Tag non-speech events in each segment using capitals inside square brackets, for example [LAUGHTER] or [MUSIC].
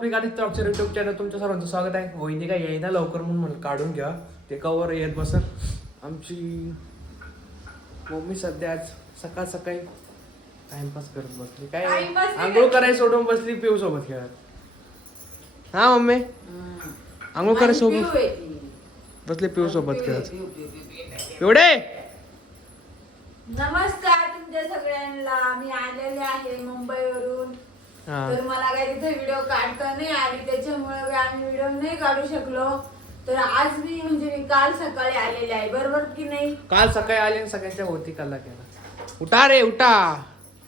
गाडी टॉपच्या YouTube channel तुमच्या सर्वांचं स्वागत आहे. वहिनी काय येईना लवकर म्हणून काढून घ्या. ते कवर येत बसत. आमची मम्मी सध्या आज सकाळ सकाळी टाइमपास करत बसली. काय आंघोळ करायला सोडून बसली पिऊ सोबत खेळत. हा मम्मी? आंघोळ करायला सोबत. बसले पिऊ सोबत खेळत. एवढे? नमस्कार तुमच्या सगळ्यांना. मी आलेले आहे मुंबईवरून. तर मला काही तिथे व्हिडिओ काढता नाही आली त्याच्यामुळे आम्ही व्हिडिओ नाही काढू शकलो. तर आज मी म्हणजे मी काल सकाळी आलेले आहे बरोबर की नाही? काल सकाळी आले आणि सगळ्यांच्या होती कल्ला केला. उठा रे उठा.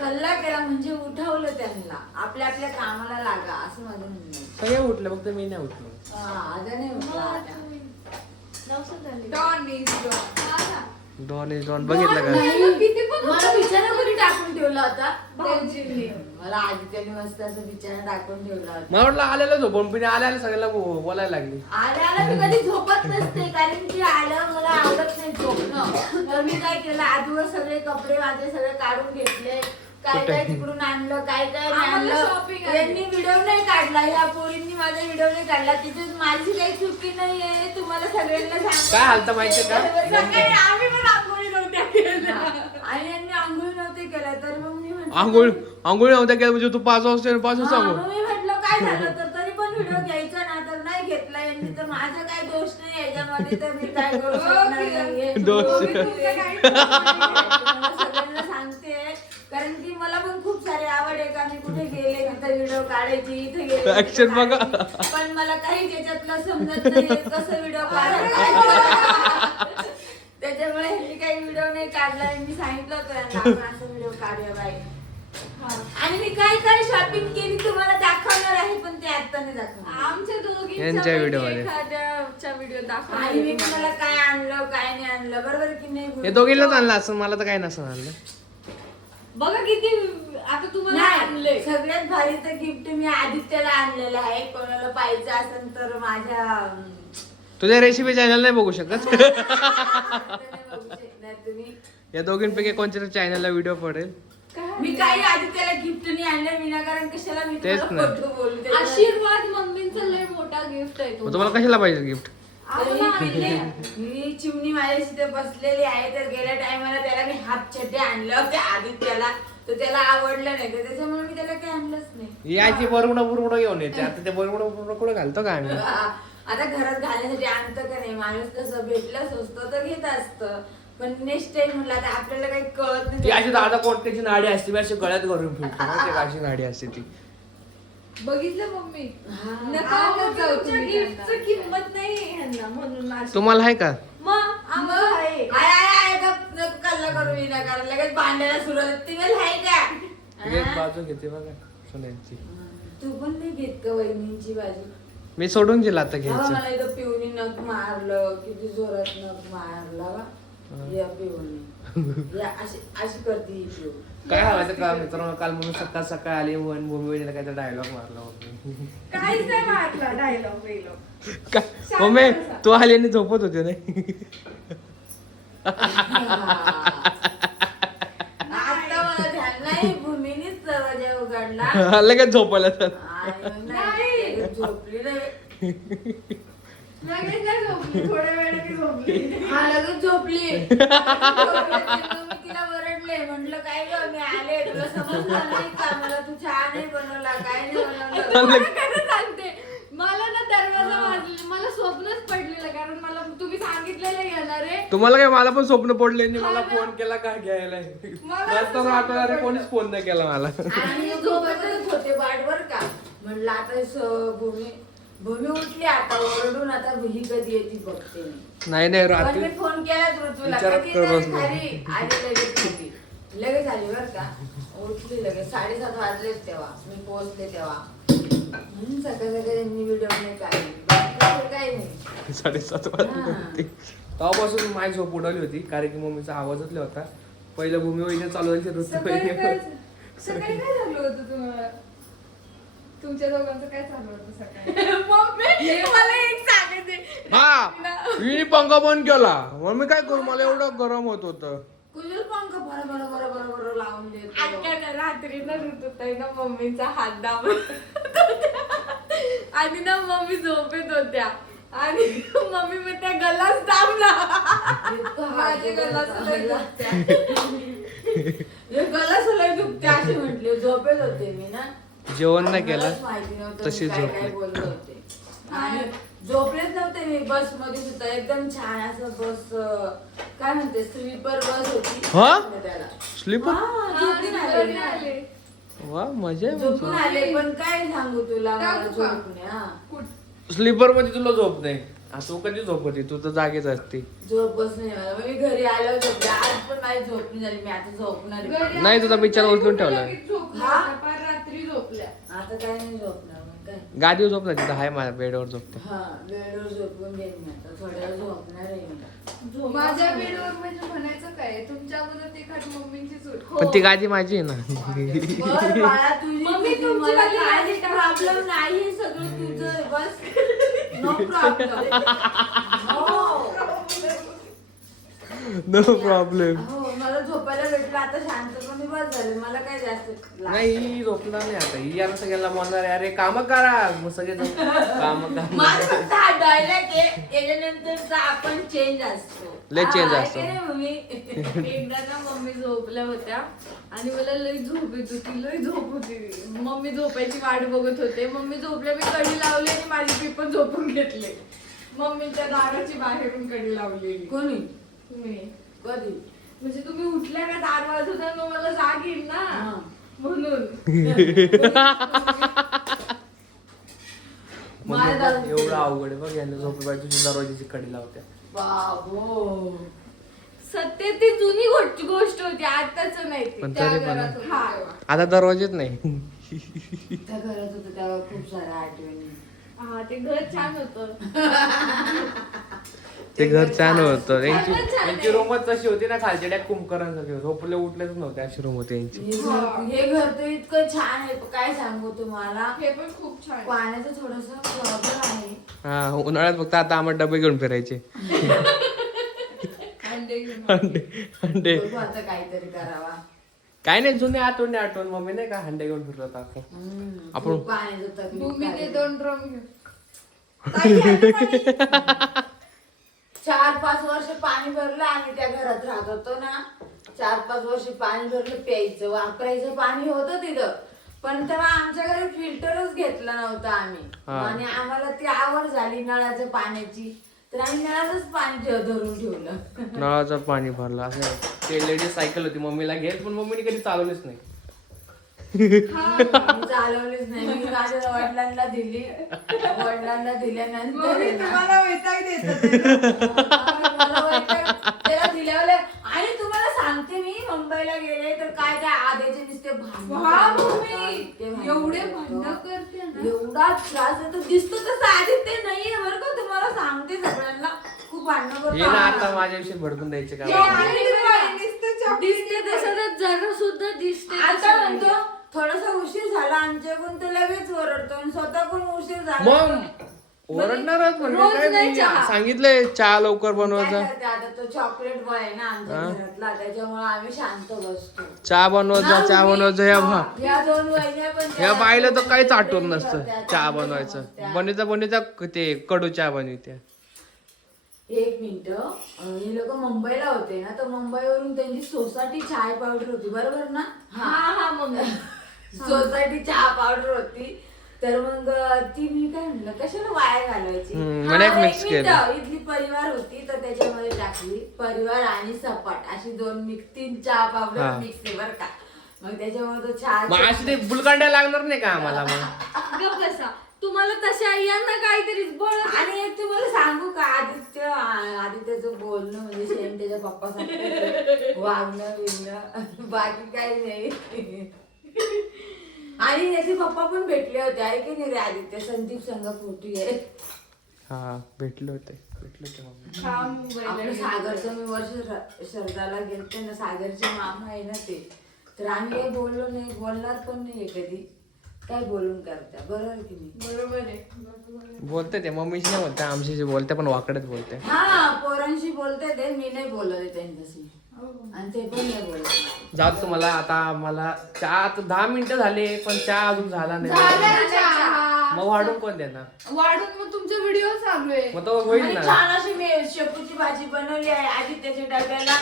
सल्ला केला म्हणजे उठवलं त्यांना. आपल्या आपल्या कामाला लागा असं माझं म्हणणं. सगळे उठले फक्त मी नाही उठलो. हा, आता नाही उठला. आता. डॉन इज डॉन बघितलं का? मला बिचारा कोणी टाकून ठेवला होता. भाऊजींनी. मला मस्त असं बिचारा टाकून ठेवला होता. मला वाटलं आलेलं झोपून पण आल्या आल्या सगळ्याला बो- बोलायला लागली. आल्याला मी कधी झोपत नसते कारण की आल्यावर मला आवडत नाही झोपणं तर मी काय केलं आधीवर सगळे कपडे माझे सगळे काढून घेतले. काय काय तिकडून आणलं काय काय नाही आणलं यांनी व्हिडिओ नाही काढला ह्या पोरींनी माझा व्हिडिओ नाही काढला. तिथे माझी काही चुकी नाहीये तुम्हाला सगळ्यांना सांग काय हालतं माहितीये का? सकाळी आम्ही पण आंघोळी नव्हत्या केल्या. आणि यांनी आंघोळी नव्हते केल्या तर मग मी म्हटलं- आंघोळ आंघोळ नव्हत्या केलं म्हणजे तू पाच वाजता आणि पाच वाजता हा, आंघोळ मी म्हटलं काय झालं [LAUGHS] तर? तरी पण व्हिडिओ घ्यायचा ना तर नाही घेतला यांनी. तर माझा काय दोष नाही याच्यामध्ये तर मी काय करू शकणार नाहीये. दोष. मी तुमचं काही दोष नाहीये. तुम्हाला सगळ्यांना सांगते कारण की मला पण खूप सारी आवड मी गेले तिथे व्हिडिओ काढायची इथे गेले बघा. काढायची. पण मला काही त्याच्यातलं समजत नाही कसं व्हिडिओ काढायचा त्याच्यामुळे ह्यांनी काही व्हिडिओ नाही काढला आणि मी सांगितलं होतं यांना आपण असं व्हिडिओ काढूया बाई आणि मी काय काय शॉपिंग केली तुम्हाला दाखवणार आहे पण ते आता नाही दाखवणार आमच्या यांच्या video मध्ये. एखाद्याच्या व्हिडिओ दाखवा आणि मी तुम्हाला काय आणलं काय नाही आणलं बरोबर की नाही हे दोघीलाच आणलं असं मला तर काय नसं आणलं बघा किती आता तुम्हाला आणले नाही, सगळ्यात भारी तर गिफ्ट मी आदित्यला आणलेलं आहे. कोणाला पाहिजे असेल तर माझ्या अं, तुझ्या रेसिपी चॅनल नाही बघू शकत? बघू शकणार तुम्ही. या दोघींपैकी कोणत्या चॅनलला व्हिडिओ पडेल? मी काही आदित्यला गिफ्ट नाही आणलं मी कारण कशाला मी तेच तुम्हाला ना. खोटं बोलू त्याच्यामुळे. आशीर्वाद मम्मींचा लय मोठा गिफ्ट आहे मग तुम्हाला कशाला पाहिजे गिफ्ट मी- मी चिमणी माझ्याशी ते बसलेली आहे तर गेल्या टायमाला त्याला मी हाफ चड्डे आणलं होते आदित्यला. तर त्याला आवडलं नाही तर त्याच्यामुळे मी त्याला काही आणलंच नाही. याची बरमुडा बुरमुडा घेऊन येते. आता ते बरमुडा बुरमुडा कुठे घालतो का आम्ही? आता घरात घालण्यासाठी आणतं का नाही? माणूस तसं भेटलं स्वस्त तर घेत असतं. पण नेक्स्ट टाइम म्हणलं आता आपल्याला काही कळत ती अशी नाही दादा कोणत्याची नाडी असते मी अशी गळ्यात घालून फिरतो. माहितीये का अशी नाडी असते ती? बघितलं मम्मी? हा. नका आणत जाऊ तुम्ही. किंमत नाही ह्यांना म्हणून. अशी- तुम्हाला आहे का? मग आम्हाला आहे. नको कल्ला करू विनाकारण लगेच भांडायला सुरुवात ती वेळ आहे का? एक हा? बाजू घेते बघा सोन्याची. तू पण नाही घेत का वहिनींची बाजू? मी सोडून दिला आता अहो, घ्यायचं. मला इथं पिऊनी नख मारलं किती जोरात नख मारला बा. या पिऊनी. या अशी अशी करते ही पिऊ. काय हवायचं का मित्रांनो काल म्हणून सकाळ सकाळ आली वन भूमी वहिनीला काय डायलॉग मारला काहीच नाही मारला डायलॉग बिलॉग काय मम्मी तू आली आणि झोपत होते नाही? आता मला ध्यान नाही भूमीनीच दरवाजा उघडला. लगेच झोपायला तर आणि मग नाही. लगेच झोपली नाही. लगेच नाही झोपली थोड्या वेळाने झोपली. हा लगेच झोपली. झोपली. मी तिला वरडले म्हंटल काय ग मी आले तुला समजलं नाही का? मला तू चहा नाही बनवला काय नाही बनवलं मला खरं सांगते मला ना दरवाजा वाजले मला स्वप्नच पडलेलं कारण मला तुम्ही सांगितलेलं येणार आहे तुम्हाला काय मला पण स्वप्न पडले आणि मला. फोन केला काय घ्यायला? अरे स्वप्न कोणीच फोन नाही केला मला. आणि झोपतच होते वाट बर का. म्हणलं आता स- भूमी भूमी उठली आता ओरडून आता ही कधी येते बघते मी. नाही नाही पण रात्री मी फोन केला ऋतूला विचारत कधी करत आली लगेच होती. लगेच आली बर का. उठली लगेच. साडेसात वाजलेच तेव्हा. मी पोहोचले तेव्हा. म्हणून सकाळ सकाळ त्यांनी व्हिडिओ नाही. काढली बाकी दुसरं काही नाही. साडेसात वाजले हा. होते. तेव्हापासून माझी झोप उडवली होती कारण की मम्मीचा आवाजच लय होता. पहिलं भूमी वहिनी चालू झाली ऋतू सकाळी वहिनी काय सकाळी काय झालं होतं तुम्हाला? तुमच्या दोघांचं काय चालू होतं सकाळी? [LAUGHS] मम्मी मला एक सांगायचे हा मी पंखा बंद केला. मग मी काय करू? मला एवढं गरम होत होतं. कुजल पंख बरं बरं बरं बरं बरं. लावून देतो. रात्री ना ऋतुताई ना मम्मीचा हात दाबत आणि ना मम्मी झोपेत होत्या. आणि मम्मी मग त्या गल्लाच दाबला. माझे गल्लाच लय दुखत्या. गला सुलय दुखते अशी म्हटली झोपेत होते मी ना. जेवण नाही केलं मलाच माहिती नव्हतं तशी झोपली. आणि झोपलेच नव्हते मी बसमध्ये सुद्धा. एकदम छान असं बस काय म्हणते? स्लीपर बस होती. हा? त्याला. स्लीपर हा, झोपून आले. वा मजा झोपून. आले पण काय सांगू तुला? मला टाकू का? झोपून हा. कुठ- स्लीपरमध्ये तुला झोप नाही. आ, तू कधी झोपती तू तर जागेच असते. झोपच नाही मला. मग मी घरी आल्यावर झोपले. आज पण माझी झोप नाही झाली. मी आता झोपणार आहे. घरी नाही, तुझा बिचारा उचलून ठेवला. हा? रात्री झोपल्या. आता काय नाही झोपणार. गादीवर झोप नाही तिथं. हाय माझ्या बेडवर झोपते हा बेडवर झोपून घेईन मी आता. थोड्या वेळ झोपणार आहे मी माझ्या बेडवर म्हणजे म्हणायचं काय? तुमच्या अगोदर ती खाट मम्मींची सूट पण ती गादी माझी आहे ना. बरं बाळा तुझी मम्मी, तुझी तुमची मला वाली काही गाडी टाक. प्रॉब्लेम नाही हे सगळं तुझं आहे, बस. नो प्रॉब्लेम नो प्रॉब्लेम हो भेटलं आता शांतपणे बस झाले. मला काय जास्त. नाही झोपणार नाही आता. ही याला सगळ्यांना म्हणणार आहे, अरे काम करा. मग सगळे काम माझं फक्त हा डायलॉग आहे. त्याच्यानंतरचा आपण चेंज असतो. लय change हा, असतो. मम्मी. एकदा ना मम्मी झोपल्या होत्या. आणि मला लई झोप येत होती. लई झोप होती. मम्मी झोपायची वाट बघत होते. मम्मी झोपल्या मी कडी लावली आणि माझी पण झोपून घेतले. मम्मीच्या दाराची बाहेरून कडी लावलेली. कोणी? मी. कधी? म्हणजे तुम्ही उठल्या का दार वाजवता मग मला जाग येईल ना. म्हणून [LAUGHS] जाऊ दे. एवढं अवघड आहे बघ यांना झोपे पाहिजे तुझी दरवाजाची कडी लावत्या बाबो सत्य ती जुनी गोष्ट गोष्ट होती आताच नाही ती. पण त्या तरी पण- घरात होती हा. तेव्हा. आता दरवाजेच नाही त्या घरात होतं तेव्हा खूप साऱ्या आठवणी हा ते घर छान होतं [LAUGHS] ते घर छान होतं. छान यांची आहे. यांची रूमच तशी होती ना खालच्या डॅक कुंभकरांसारखी झोपले उठलेच नव्हते अशी रूम होती यांची हे घर- हे घर तर इतकं छान आहे. काय सांगू तुम्हाला? हे पण खूप छान आहे. पाण्याचं थोडस प्रॉब्लेम आहे. हा उन्हाळ्यात फक्त आता आम्हाला डबे घेऊन फिरायचे. अंडे घेऊन. अंडे अंडे. बघू आता काहीतरी करावा. काय नाही जुने आठवण नाही आठवण. मम्मी नाही का हंडे घेऊन फिरत होता आपण हम्म, आपण- खूप पाण्याचं तकलीफ. दोन ड्रम घेऊन. [LAUGHS] [LAUGHS] चार पाच वर्ष पाणी भरलं आम्ही त्या घरात राहत होतो ना. चार पाच वर्ष पाणी भरलं प्यायचं वापरायचं पाणी होतं तिथं. पण तेव्हा आमच्या घरी फिल्टरच घेतलं नव्हतं आम्ही. हा. आणि आम्हाला ती आवड झाली नळाच्या पाण्याची. तर आम्ही नळाचंच पाणी ठेव- धरून ठेवलं. नळाचं पाणी भरलं. असं ते लेडीज सायकल होती मम्मीला घेत पण मम्मीने कधी चालवलीच नाही. [LAUGHS] चालवलीच नाही. मी माझ्या वडिलांना दिली. वडिलांना दिल्यानंतर मम्मी आहे ना, तुम्हाला वैताग देतात [LAUGHS] मला वैताग त्याला दिल्यावर आणि तुम्हाला सांगते मी मुंबईला गेले तर काय काय आधीचे नुसते भांडणं मम्मी. एवढे. भांडण करते ना. एवढा त्रास देतो. दिसतो तसं आदित्य नाहीये बरं का? तुम्हाला सांगते सगळ्यांना. खूप भांडणं हे ना आता करतो माझ्याविषयी भडकून द्यायचे का? दिसते तसं जरा सुद्धा दिसते आता तसं म्हणतो. थोडासा उशीर झाला आमच्याकडून तर लगेच ओरडतो आणि स्वतःकडून उशीर झाला. मग ओरडणारच म्हणजे रोज काय नाही मी चहा. सांगितलंय चहा लवकर काय बनवायचा करते आता तो चॉकलेट बॉय आहे ना आमच्या? घरातला त्याच्यामुळे आम्ही शांत बसतो. चहा बनवायचा चहा बनवायचा या भा या दोन वहिन्या पण या त्या- बाईला तर काहीच आठवण त्या- नसतं त्या- चहा त्या- बनवायचं. त्या- बनवता बनवता ते कडू चहा बनवत्या एक मिनिट. हे लोक मुंबईला होते ना तर मुंबईवरून त्यांची सोसायटी चाय पावडर होती बरोबर ना? हा हा मम्मी [LAUGHS] सोसायटी चहा पावडर होती. तर मग ती मी काय म्हणलं कशाला वाया घालवायची? हम्म, हा, म्हणे एक एक mix मिनिटं. केलं. इथली परिवार होती तर त्याच्यामध्ये टाकली परिवार आणि सपाट अशी दोन मिक्स तीन चहा पावडर. मिक्स बरं का. मग त्याच्यामुळे तो चहा अशी ते बुलकांड्या लागणार नाही का आम्हाला मग? [LAUGHS] गप बसा. तुम्हाला तशा यांना काहीतरी बळ आणि एक तुम्हाला सांगू का आदित्य आ- आदित्यचं बोलणं म्हणजे सेम त्याच्या पप्पा वागणं बिगणं बाकी काही नाही. [LAUGHS] आणि त्याचे पप्पा पण भेटले होते आहे की नाही रे आदित्य? संदीप संघ फोटो आहे. हा भेटले होते. भेटले होते मम्मी. हा मुंबईला. सागरचं मी वर्ष शरदाला गेलते ना सागरचे मामा आहे ना ते. तर आम्ही काही बोललो नाही बोलणार पण नाही कधी. काय बोलून करता बरोबर की नाही? बरोबर आहे. बरोबर आहे. बोलते ते मम्मीशी नाही बोलते आमच्याशी बोलते पण वाकडच बोलते. हा पोरांशी बोलते ते मी नाही बोलत आहे त्यांच्याशी. आणि ते पण जाऊ तुम्हाला आता मला चहा आता दहा मिनिटं झाले पण चहा अजून झाला नाही. झालं चहा. मग वाढून कोण देणार? वाढून मग तुमचे व्हिडिओ चालू आहे. मग तो होईल आणि ना. छान अशी मी शेपूची भाजी बनवली आहे आधी त्याच्या डब्याला.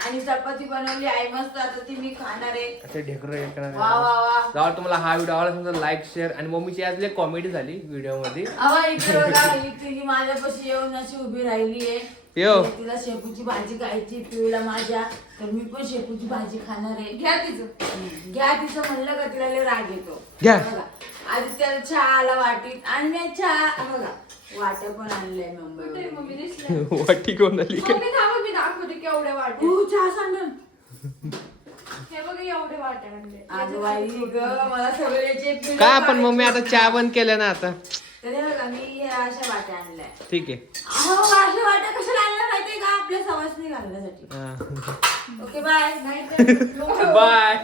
आणि चपाती बनवली आहे मस्त आता ती मी खाणार आहे. असे ढेकर हे करणार वा वा वा. जाऊ तुम्हाला हा व्हिडिओ आवडला समजा लाईक शेअर आणि मम्मीची आज कॉमेडी झाली व्हिडिओमध्ये अवा इकडे बघा इथे ही माझ्यापाशी येऊन अशी उभी राहिली आहे. यो. तिला शेपूची भाजी खायची पिवळा माझ्या. तर मी पण शेपूची भाजी खाणार आहे. घ्या तिचं. घ्या तिचं म्हणलं का तिला लय राग येतो. घ्या. बघा. आधी त्याला चहा आला वाटीत आणि मी चहा बघा वाट्या पण आणलंय कुठे मुंबई मम्मी दिसलं [LAUGHS] वाटी कोण आली मम्मी तू चहा. हे बघा एवढे वाटे आणले अगं बाई ग मला सगळे याचे पिढे का पण. मम्मी आता चहा बंद केल्या ना आता? तर हे बघा मी ह्या अशा वाट्या आणल्या. ठीक आहे. अहो अशा वाट्या कशाला आणल्या माहितीये का? आपल्या सवासनी घालण्यासाठी. हा. ओके बाय नाही तर [LAUGHS] लोकं- बाय